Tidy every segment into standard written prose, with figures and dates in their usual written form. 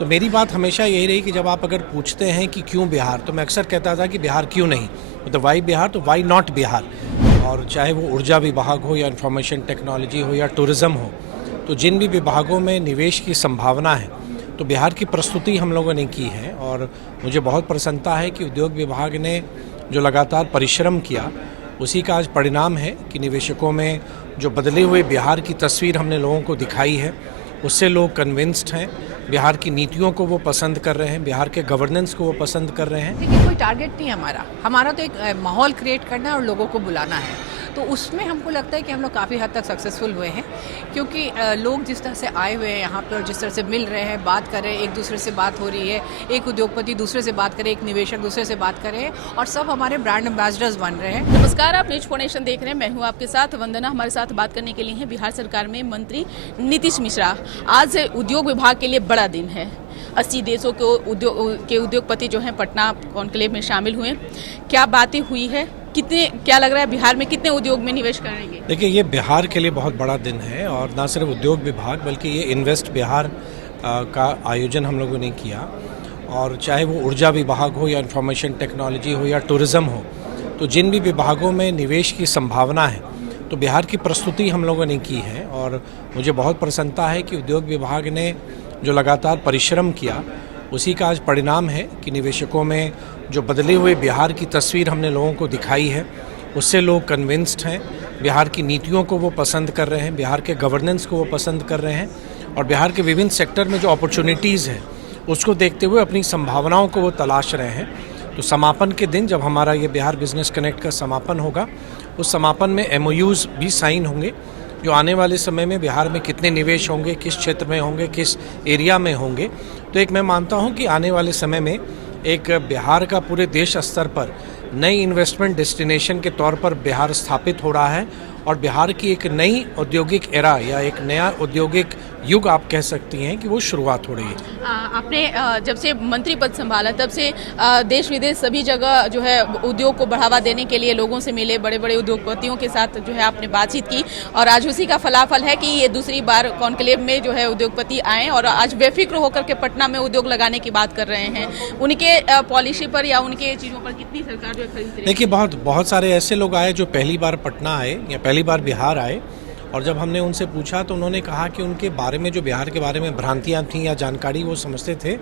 तो मेरी बात हमेशा यही रही कि जब आप अगर पूछते हैं कि क्यों बिहार, तो मैं अक्सर कहता था कि बिहार क्यों नहीं, मतलब वाई बिहार, तो वाई नॉट बिहार। और चाहे वो ऊर्जा विभाग हो या इंफॉर्मेशन टेक्नोलॉजी हो या टूरिज़्म हो, तो जिन भी विभागों में निवेश की संभावना है, तो बिहार की प्रस्तुति हम लोगों ने की है। और मुझे बहुत प्रसन्नता है कि उद्योग विभाग ने जो लगातार परिश्रम किया, उसी का आज परिणाम है कि निवेशकों में जो बदले हुए बिहार की तस्वीर हमने लोगों को दिखाई है, उससे लोग कन्विंस्ड हैं। बिहार की नीतियों को वो पसंद कर रहे हैं, बिहार के गवर्नेंस को वो पसंद कर रहे हैं। देखिए, कोई टारगेट नहीं है हमारा तो एक माहौल क्रिएट करना है और लोगों को बुलाना है। तो उसमें हमको लगता है कि हम लोग काफ़ी हद तक सक्सेसफुल हुए हैं, क्योंकि लोग जिस तरह से आए हुए हैं यहाँ पर और जिस तरह से मिल रहे हैं, बात कर रहे हैं, एक दूसरे से बात हो रही है, एक उद्योगपति दूसरे से बात करे, एक निवेशक दूसरे से बात करे, और सब हमारे ब्रांड एम्बेसडर्स बन रहे हैं। नमस्कार, आप न्यूज फोनेशन देख रहे हैं। मैं हूं आपके साथ वंदना। हमारे साथ बात करने के लिए हैं बिहार सरकार में मंत्री नीतीश मिश्रा। आज उद्योग विभाग के लिए बड़ा दिन है। 80 देशों के उद्योगपति जो हैं पटना कॉन्क्लेव में शामिल हुए। क्या बातें हुई है, क्या लग रहा है बिहार में कितने उद्योग में निवेश करेंगे? देखिए, ये बिहार के लिए बहुत बड़ा दिन है, और ना सिर्फ उद्योग विभाग बल्कि ये इन्वेस्ट बिहार का आयोजन हम लोगों ने किया। और चाहे वो ऊर्जा विभाग हो या इंफॉर्मेशन टेक्नोलॉजी हो या टूरिज़्म हो, तो जिन भी विभागों में निवेश की संभावना है, तो बिहार की प्रस्तुति हम लोगों ने की है। और मुझे बहुत प्रसन्नता है कि उद्योग विभाग ने जो लगातार परिश्रम किया, उसी का आज परिणाम है कि निवेशकों में जो बदले हुए बिहार की तस्वीर हमने लोगों को दिखाई है, उससे लोग कन्विंस्ड हैं। बिहार की नीतियों को वो पसंद कर रहे हैं, बिहार के गवर्नेंस को वो पसंद कर रहे हैं, और बिहार के विभिन्न सेक्टर में जो अपॉर्चुनिटीज़ हैं, उसको देखते हुए अपनी संभावनाओं को वो तलाश रहे हैं। तो समापन के दिन जब हमारा ये बिहार बिजनेस कनेक्ट का समापन होगा, उस समापन में MOUs भी साइन होंगे, जो आने वाले समय में बिहार में कितने निवेश होंगे, किस क्षेत्र में होंगे, किस एरिया में होंगे। तो एक मैं मानता हूं कि आने वाले समय में एक बिहार का पूरे देश स्तर पर नई इन्वेस्टमेंट डेस्टिनेशन के तौर पर बिहार स्थापित हो रहा है, और बिहार की एक नई औद्योगिक एरा या एक नया औद्योगिक युग आप कह सकती हैं कि वो शुरुआत हो रही है। आपने जब से मंत्री पद संभाला तब से देश विदेश सभी जगह जो है उद्योग को बढ़ावा देने के लिए लोगों से मिले, बड़े बड़े उद्योगपतियों के साथ जो है आपने बातचीत की, और आज उसी का फलाफल है कि ये दूसरी बार कॉन्क्लेव में जो है उद्योगपति आए और आज बेफिक्र होकर के पटना में उद्योग लगाने की बात कर रहे हैं। उनके पॉलिसी पर या उनके चीज़ों पर कितनी सरकार जो है खरीद रही है? देखिए, बहुत सारे ऐसे लोग आए जो पहली बार पटना आए या पहली बार बिहार आए, और जब हमने उनसे पूछा तो उन्होंने कहा कि उनके बारे में जो बिहार के बारे में भ्रांतियां थीं या जानकारी वो समझते थे,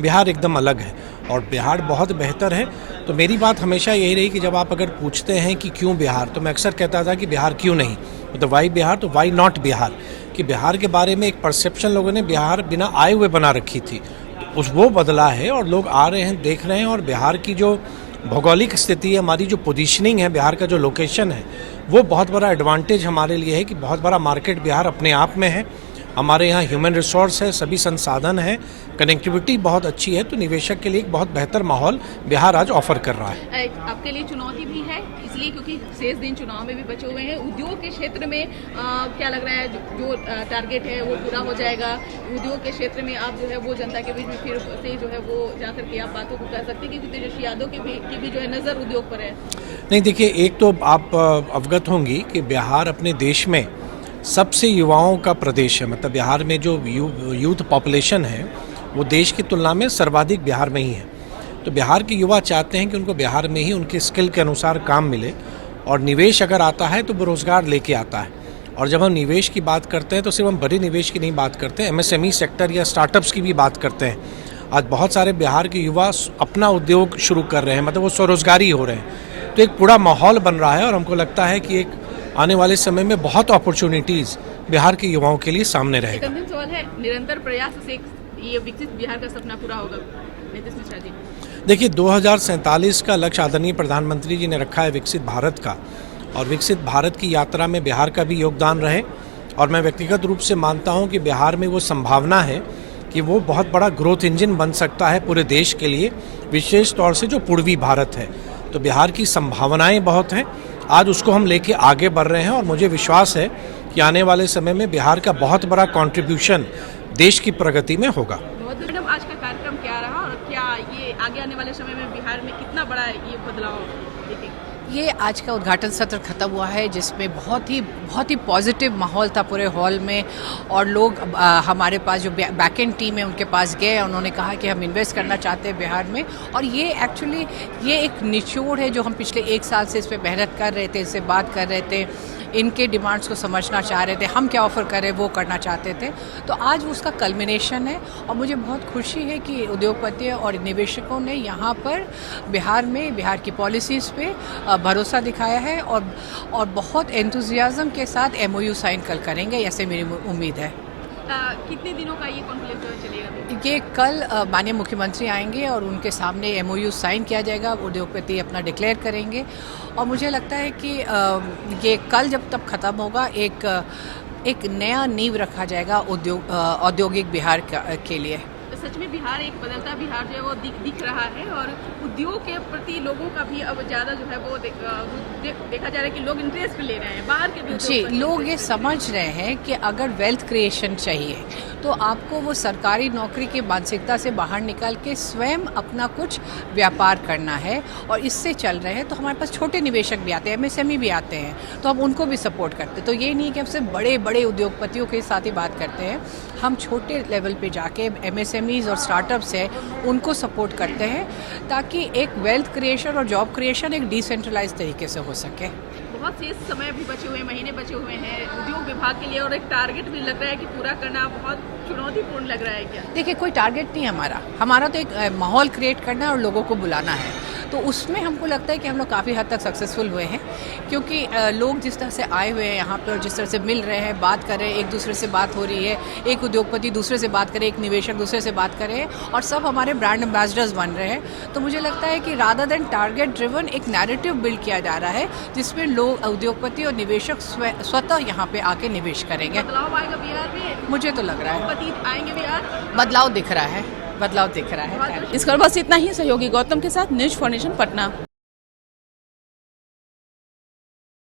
बिहार एकदम अलग है और बिहार बहुत बेहतर है। तो मेरी बात हमेशा यही रही कि जब आप अगर पूछते हैं कि क्यों बिहार, तो मैं अक्सर कहता था कि बिहार क्यों नहीं, मतलब वाई बिहार, तो वाई नॉट बिहार। कि बिहार के बारे में एक परसेप्शन लोगों ने बिहार बिना आए हुए बना रखी थी, तो वो बदला है और लोग आ रहे हैं, देख रहे हैं। और बिहार की जो भौगोलिक स्थिति है, हमारी जो पोजीशनिंग है, बिहार का जो लोकेशन है, वो बहुत बड़ा एडवांटेज हमारे लिए है कि बहुत बड़ा मार्केट बिहार अपने आप में है। हमारे यहाँ ह्यूमन रिसोर्स है, सभी संसाधन है, कनेक्टिविटी बहुत अच्छी है, तो निवेशक के लिए एक बहुत बेहतर माहौल बिहार आज ऑफर कर रहा है। आपके लिए चुनौती भी है इसलिए क्योंकि शेष दिन चुनाव में भी बचे हुए हैं। उद्योग के क्षेत्र में क्या लग रहा है, जो टारगेट है वो पूरा हो जाएगा? उद्योग के क्षेत्र में आप जो है वो जनता के बीच में फिर से जो है वो जाकर के आप बातों को कर सकते हैं, क्योंकि तेजस्वी यादव की भी जो है नज़र उद्योग पर है। नहीं, देखिए, एक तो आप अवगत होंगी कि बिहार अपने देश में सबसे युवाओं का प्रदेश है। मतलब बिहार में जो यूथ पॉपुलेशन है वो देश की तुलना में सर्वाधिक बिहार में ही है। तो बिहार के युवा चाहते हैं कि उनको बिहार में ही उनके स्किल के अनुसार काम मिले, और निवेश अगर आता है तो वो रोज़गार लेके आता है। और जब हम निवेश की बात करते हैं तो सिर्फ हम बड़े निवेश की नहीं बात करते, MSME सेक्टर या स्टार्टअप्स की भी बात करते हैं। आज बहुत सारे बिहार के युवा अपना उद्योग शुरू कर रहे हैं, मतलब वो स्वरोजगारी हो रहे हैं। तो एक पूरा माहौल बन रहा है, और हमको लगता है कि एक आने वाले समय में बहुत अपॉर्चुनिटीज़ बिहार के युवाओं के लिए सामने रहेगा। एक सवाल है, निरंतर प्रयास से ये विकसित बिहार का सपना पूरा होगा नीतीश मिश्रा जी? देखिए, 2047 का लक्ष्य आदरणीय प्रधानमंत्री जी ने रखा है विकसित भारत का, और विकसित भारत की यात्रा में बिहार का भी योगदान रहे। और मैं व्यक्तिगत रूप से मानता हूं कि बिहार में वो संभावना है कि वो बहुत बड़ा ग्रोथ इंजन बन सकता है पूरे देश के लिए, विशेष तौर से जो पूर्वी भारत है। तो बिहार की संभावनाएं बहुत हैं, आज उसको हम लेके आगे बढ़ रहे हैं, और मुझे विश्वास है कि आने वाले समय में बिहार का बहुत बड़ा कंट्रीब्यूशन देश की प्रगति में होगा। मैडम, आज का कार्यक्रम क्या रहा और क्या ये आगे आने वाले समय में बिहार में कितना बड़ा ये बदलाव देखेंगे? ये आज का उद्घाटन सत्र खत्म हुआ है, जिसमें बहुत ही पॉजिटिव माहौल था पूरे हॉल में। और लोग हमारे पास जो बैक एंड टीम है उनके पास गए, उन्होंने कहा कि हम इन्वेस्ट करना चाहते हैं बिहार में। और ये एक्चुअली ये एक निचोड़ है जो हम पिछले 1 साल से इस पर मेहनत कर रहे थे, इससे बात कर रहे थे, इनके डिमांड्स को समझना चाह रहे थे, हम क्या ऑफ़र करें वो करना चाहते थे। तो आज उसका कल्मिनेशन है और मुझे बहुत खुशी है कि उद्योगपति और निवेशकों ने यहाँ पर बिहार की पॉलिसीज़ पे भरोसा दिखाया है और बहुत एंथुजियाज़म के साथ MOU साइन कल करेंगे, ऐसे मेरी उम्मीद है। कितने दिनों का ये कॉन्फ्रेंस चलेगा? ये कल माननीय मुख्यमंत्री आएंगे और उनके सामने MOU साइन किया जाएगा, उद्योगपति अपना डिक्लेयर करेंगे। और मुझे लगता है कि ये कल जब तब ख़त्म होगा, एक नया नींव रखा जाएगा औद्योगिक बिहार के लिए। सच में बिहार एक बदलता बिहार जो है वो दिख रहा है और उद्योग के प्रति लोगों का भी अब ज़्यादा जो है वो देखा जा रहा है कि लोग इंटरेस्ट ले रहे हैं, बाहर के भी जी, लोग ये समझ रहे हैं कि अगर वेल्थ क्रिएशन चाहिए तो आपको वो सरकारी नौकरी की मानसिकता से बाहर निकल के स्वयं अपना कुछ व्यापार करना है। और इससे चल रहे हैं तो हमारे पास छोटे निवेशक भी आते हैं, MSME भी आते हैं, तो हम उनको भी सपोर्ट करते हैं। तो ये नहीं कि हम सिर्फ बड़े उद्योगपतियों के साथ ही बात करते हैं, हम छोटे लेवल पे जाके MSMEs और स्टार्टअप्स है उनको सपोर्ट करते हैं, ताकि एक वेल्थ क्रिएशन और जॉब क्रिएशन एक डिसेंट्रलाइज तरीके से हो सके। बहुत से समय भी बचे हुए, महीने बचे हुए हैं उद्योग विभाग के लिए और एक टारगेट भी लग रहा है कि पूरा करना बहुत चुनौतीपूर्ण लग रहा है क्या? देखिए, कोई टारगेट नहीं हमारा तो एक माहौल क्रिएट करना है और लोगों को बुलाना है। तो उसमें हमको लगता है कि हम लोग काफ़ी हद तक सक्सेसफुल हुए हैं, क्योंकि लोग जिस तरह से आए हुए हैं यहाँ पर और जिस तरह से मिल रहे हैं, बात कर रहे हैं, एक दूसरे से बात हो रही है, एक उद्योगपति दूसरे से बात करे, एक निवेशक दूसरे से बात करे, और सब हमारे ब्रांड एम्बेसडर्स बन रहे हैं। तो मुझे लगता है कि रादर देन टारगेट ड्रिवन एक नैरेटिव बिल्ड किया जा रहा है, जिसमें लोग उद्योगपति और निवेशक स्वतः यहाँ पे आके निवेश करेंगे। बदलाव आएगा बिहार में, मुझे तो लग रहा है आएंगे बिहार, बदलाव दिख रहा है। इस खबर बस इतना ही। सहयोगी गौतम के साथ न्यूज फॉर नेशन पटना।